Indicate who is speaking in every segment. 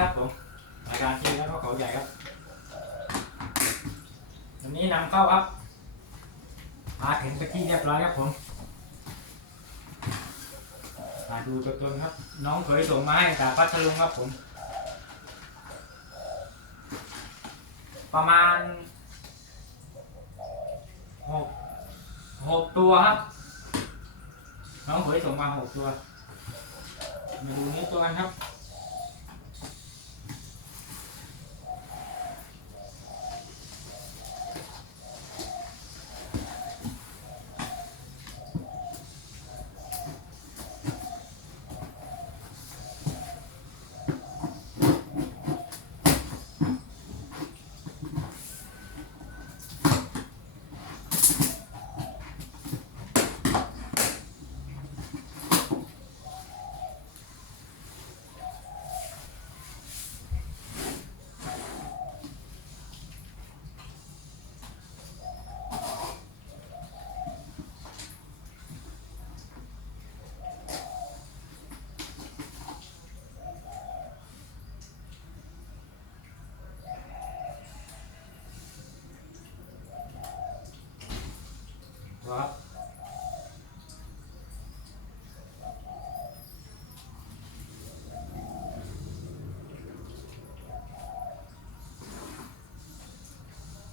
Speaker 1: ครับผมรายการที่แล้วก็เขาใหญ่ครับวันนี้นำเข้าครับมาถึงไปที่เรียบร้อยครับผมมาดูตัวตนครับ น้องเคยส่งมาให้จากพัทลุงครับผม ประมาณหกหกตัวครับ น้องเคยส่งมาหกตัว มาดูนี้ตัวกันครับ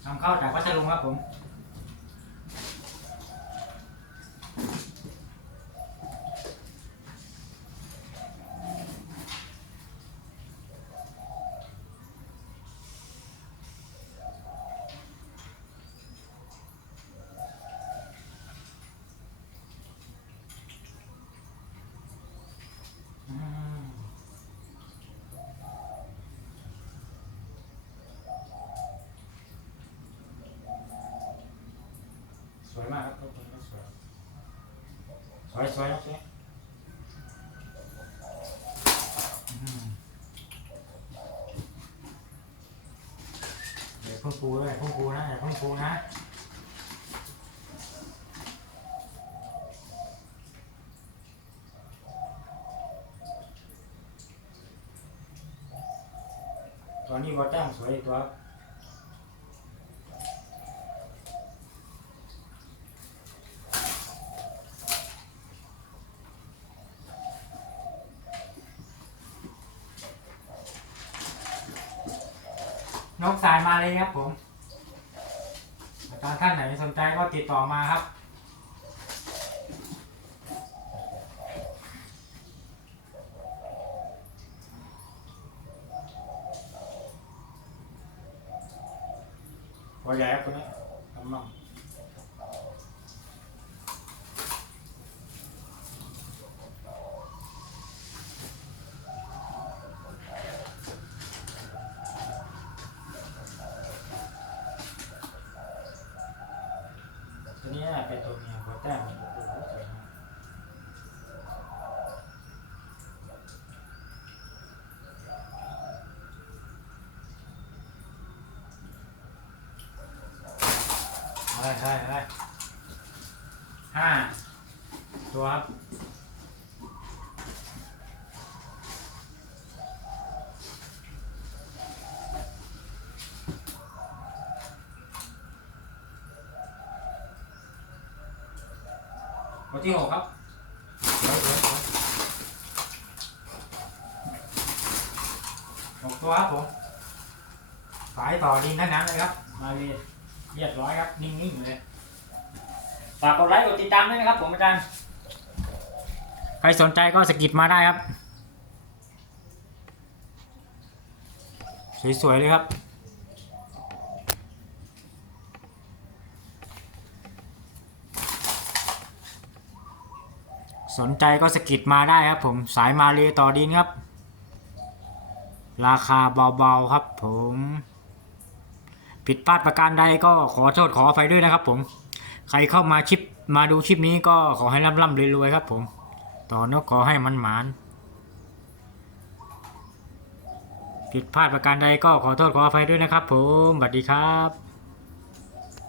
Speaker 1: ทำเข้าจากพัทลุงครับผม วยมากครับทุกคนก็สวยสวยสวยสวยเดี๋ยวพิ่งปูด้วยพิ่งปูนะอย่าเพิ่งปูนะตอนนี้วัดจ้างสวยตัว นกสายมาเลยครับผมอาจารย์ท่านไหนสนใจก็ติดต่อมาครับ ตัวใหญ่ครับตัวนี้ทำมั่ง ตัวนี้น่าเป็นตัวเมียหัวแต้มโอ้โหสวยมากเฮ้ยเฮ้ยเฮ้ยห้าตัวครับ ตัวที่หกครับหกตัวครับผมสายต่อดินทั้งนั้นเลยครับ มาเลยเรียบร้อยครับ นิ่งๆเลยฝากกดไลค์กดติดตามด้วยนะครับ ผมอาจารย์ ใครสนใจก็สกิดมาได้ครับ สวยๆเลยครับ สนใจก็สกิดมาได้ครับผมสายมาเลยต่อดินครับ ราคาเบาๆครับผม ผิดพลาดประการใดก็ขอโทษขออภัยด้วยนะครับผม ใครเข้ามาชิปมาดูชิปนี้ก็ขอให้ร่ำร่ำรวยๆครับผม ต่อนกขอให้มันหมานผิดพลาดประการใดก็ขอโทษขออภัยด้วยนะครับผมสวัสดีครับ